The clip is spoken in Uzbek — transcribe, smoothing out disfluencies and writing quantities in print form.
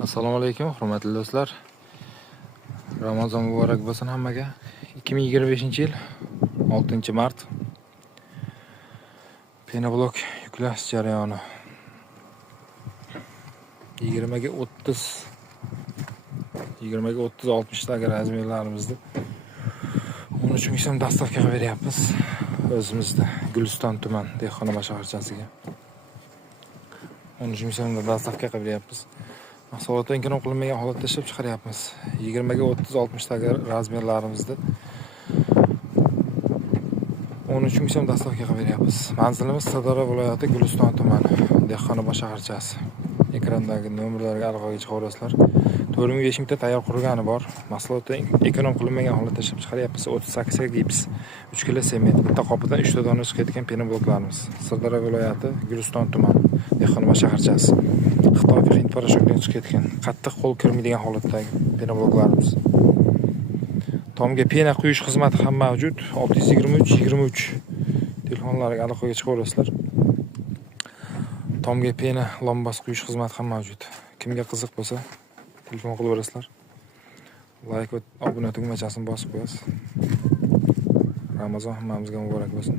Assalomu alaykum, hurmatli do'stlar. Ramazon muborak bo'lsin hammaga. 2025-yil 6-mart. Penoblok yuklash jarayoni. 20 ga 30 60 dagi razmerlarimizni 13 ming so'm dastavka qilib beryapmiz. O'zimizda Guliston tuman dehqonobod shaharchasiga 13 ming so'mda dastavka qilib beryapmiz. Mahsulotni inkon qilinmagan holatda ishlab chiqaryapmiz. 20 ga 60 dagi razmerlarimizda 13 ming so'm dastavka qilib beryapmiz. Manzilimiz Sirdaryo viloyati Guliston tumani dehqonobod shaharchasi. Ekrandagi nomerlarga aloqaga chiqa olasizlar. 4,5 mingta tayyor qurgani bor. Mahsulotni ekonom qilinmagan holatda ishlab chiqaryapmiz. 38 ga gips, 3 kg sement, bitta qopidan 3 ta dona chiqayotgan penobloklarimiz. Sirdaryo viloyati Guliston tumani dehqonobod shaharchasi. Xitoy va Hind parashyutidan chiqayotgan qattiq qo'l kirmaydigan holatdagi penobloklarimiz. Tomga pena quyish xizmati ham mavjud. 623 telefonlariga aloqaga chiqa olasizlar. Tomga pena lombas quyish xizmati ham mavjud. Kimga qiziq bo'lsa, telefon qilib olasizlar. Like va obuna tugmachasini bosib qo'yasiz. Ramazon hammamizga muborak bo'lsin.